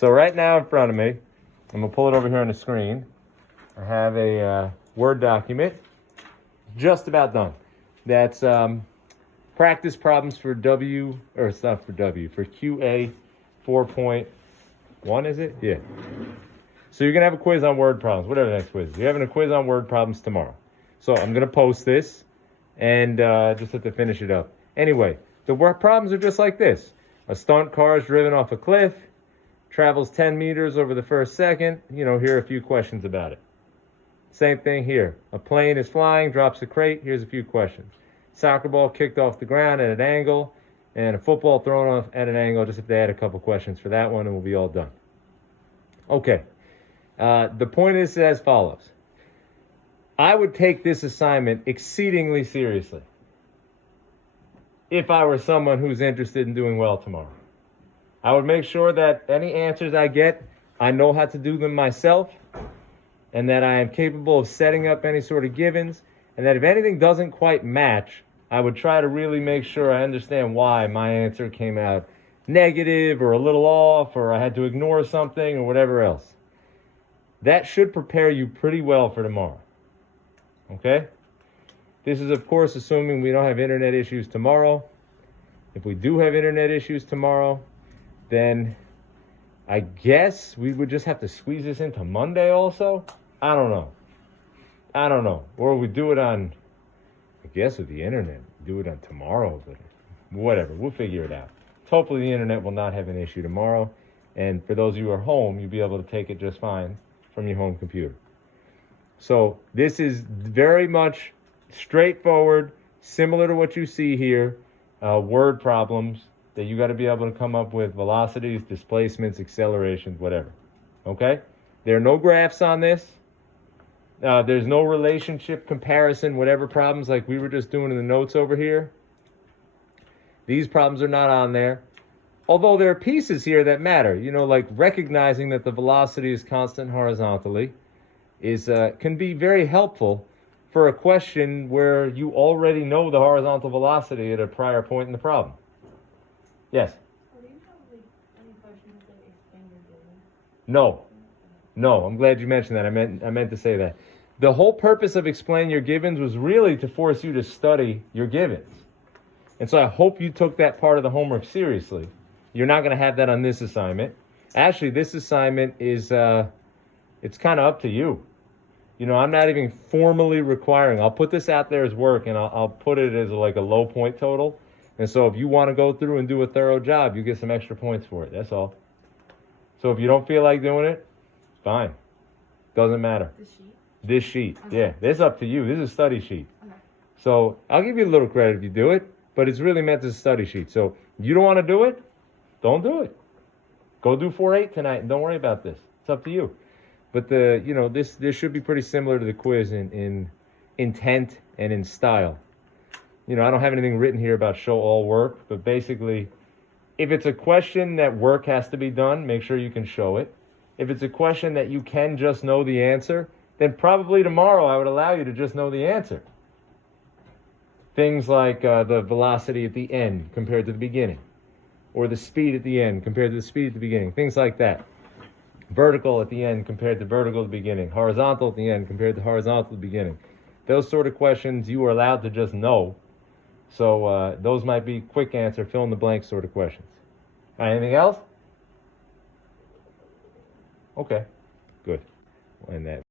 So right now in front of me, I'm going to pull it over here on the screen. I have a Word document, just about done. That's practice problems for for QA 4.1, is it? Yeah. So you're going to have a quiz on word problems, whatever the next quiz is. You're having a quiz on word problems tomorrow. So I'm going to post this and just have to finish it up. Anyway, the word problems are just like this. A stunt car is driven off a cliff, travels 10 meters over the first second. Here are a few questions about it. Same thing here. A plane is flying, drops a crate. Here's a few questions. Soccer ball kicked off the ground at an angle, and a football thrown off at an angle. Just if they add a couple questions for that one, and we'll be all done. Okay. The point is as follows. I would take this assignment exceedingly seriously if I were someone who's interested in doing well tomorrow. I would make sure that any answers I get, I know how to do them myself, and that I am capable of setting up any sort of givens, and that if anything doesn't quite match, I would try to really make sure I understand why my answer came out negative or a little off, or I had to ignore something or whatever else. That should prepare you pretty well for tomorrow. Okay? This is, of course, assuming we don't have internet issues tomorrow. If we do have internet issues tomorrow, then I guess we would just have to squeeze this into Monday also? I don't know. Or we do it on, I guess with the internet, do it on tomorrow, but whatever, we'll figure it out. Hopefully the internet will not have an issue tomorrow, and for those of you who are home, you'll be able to take it just fine from your home computer. So this is very much straightforward, similar to what you see here, word problems that you got to be able to come up with velocities, displacements, accelerations, whatever. Okay? There are no graphs on this. There's no relationship comparison, whatever problems like we were just doing in the notes over here. These problems are not on there. Although there are pieces here that matter, like recognizing that the velocity is constant horizontally can be very helpful for a question where you already know the horizontal velocity at a prior point in the problem. Yes? Do you have any questions that explain your givens? No, I'm glad you mentioned that. I meant to say that. The whole purpose of explain your givens was really to force you to study your givens. And so I hope you took that part of the homework seriously. You're not going to have that on this assignment. Actually, this assignment is, it's kind of up to you. I'm not even formally requiring. I'll put this out there as work, and I'll put it as like a low point total. And so if you want to go through and do a thorough job, you get some extra points for it. That's all. So if you don't feel like doing it, fine. Doesn't matter. This sheet. Okay. Yeah, this is up to you. This is a study sheet. Okay. So I'll give you a little credit if you do it, but it's really meant as a study sheet. So if you don't want to do it, don't do it. Go do 4.8 tonight and don't worry about this. It's up to you. But this should be pretty similar to the quiz in intent and in style. I don't have anything written here about show all work, but basically, if it's a question that work has to be done, make sure you can show it. If it's a question that you can just know the answer, then probably tomorrow I would allow you to just know the answer. Things like the velocity at the end compared to the beginning, or the speed at the end compared to the speed at the beginning, things like that. Vertical at the end compared to vertical at the beginning, horizontal at the end compared to horizontal at the beginning. Those sort of questions you are allowed to just know. So those might be quick answer, fill in the blank sort of questions. All right, anything else? Okay, good. We'll end that.